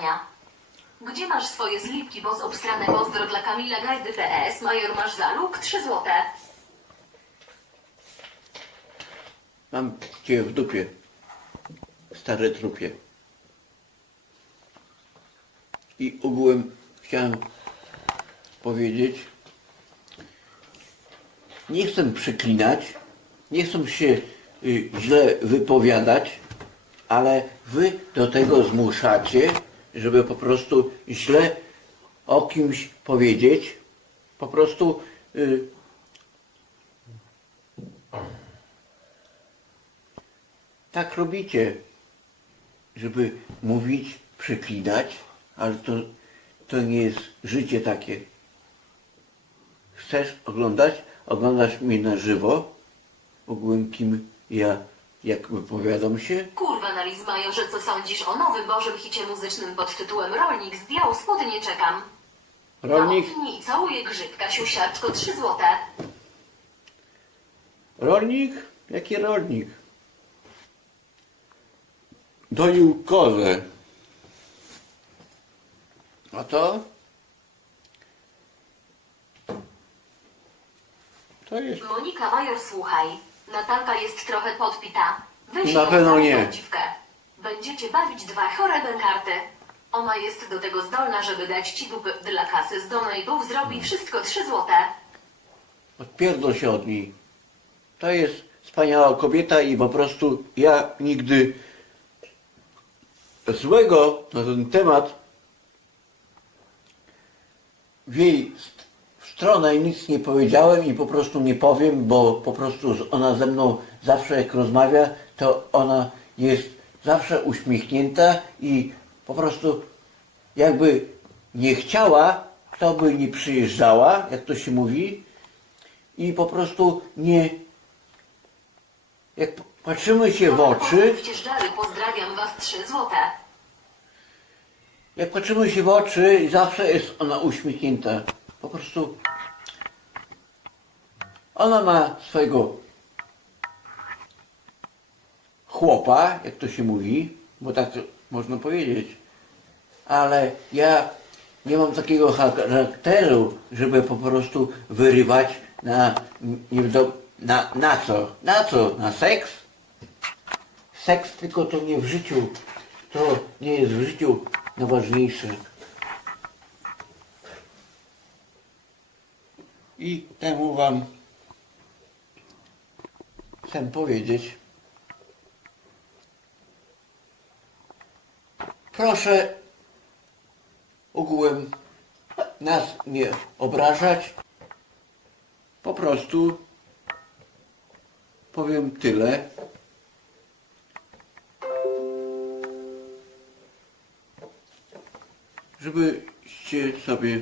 pytania. Gdzie masz swoje slipki, bo z obstrane pozdro dla Kamila Gajdy PS, major masz za luk 3 złote. Mam cię w dupie. Stare trupie. I ogółem chciałem powiedzieć, nie chcę przeklinać, nie chcę się y, źle wypowiadać, ale wy do tego zmuszacie, żeby po prostu źle o kimś powiedzieć. Po prostu y, tak robicie, żeby mówić, przeklinać, ale to, to nie jest życie takie. Chcesz oglądać? Oglądasz mnie na żywo? Ogółem kim ja, jak wypowiadam się? Analiz majorze, co sądzisz o nowym bożym hicie muzycznym pod tytułem Rolnik zdjął spod nie czekam. Rolnik, Na opinii całuję grzyb, siusiaczko 3 złote. rolnik? Jaki rolnik? Doił kozę. A to? To jest Monika Major, słuchaj. Natalka jest trochę podpita. Weź Na ją pewno za nie. dziwkę. Będziecie bawić dwa chore bękarty. Ona jest do tego zdolna, żeby dać ci dupy dla kasy z donate'ów. Zrobi wszystko 3 złote. Odpierdol się od niej. To jest wspaniała kobieta i po prostu ja nigdy złego na ten temat w jej st- stronę nic nie powiedziałem i po prostu nie powiem, bo po prostu ona ze mną zawsze jak rozmawia, to ona jest zawsze uśmiechnięta i po prostu jakby nie chciała, to by nie przyjeżdżała, jak to się mówi, i po prostu nie. Jak patrzymy się w oczy, pozdrawiam was 3 złote. jak patrzymy się w oczy, zawsze jest ona uśmiechnięta. Po prostu ona ma swojego chłopa, jak to się mówi, bo tak można powiedzieć. Ale ja nie mam takiego charakteru, żeby po prostu wyrywać na, nie na, na co? Na co? Na seks? Seks tylko to nie w życiu, to nie jest w życiu najważniejsze. I temu wam chcę powiedzieć. Proszę ogółem nas nie obrażać. Po prostu powiem tyle. Żebyście sobie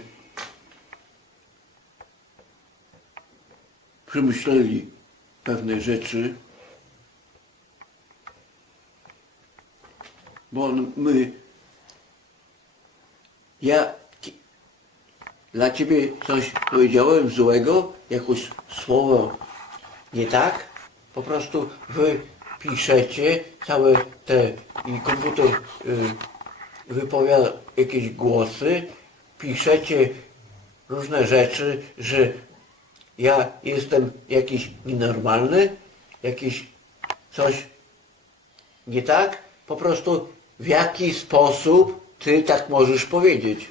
przemyśleli pewne rzeczy, bo my, ja dla ciebie coś powiedziałem złego, jakoś słowo nie tak, po prostu wy piszecie całe te i komputer y, wypowiada jakieś głosy, piszecie różne rzeczy, że ja jestem jakiś nienormalny, jakiś coś nie tak, po prostu w jaki sposób ty tak możesz powiedzieć.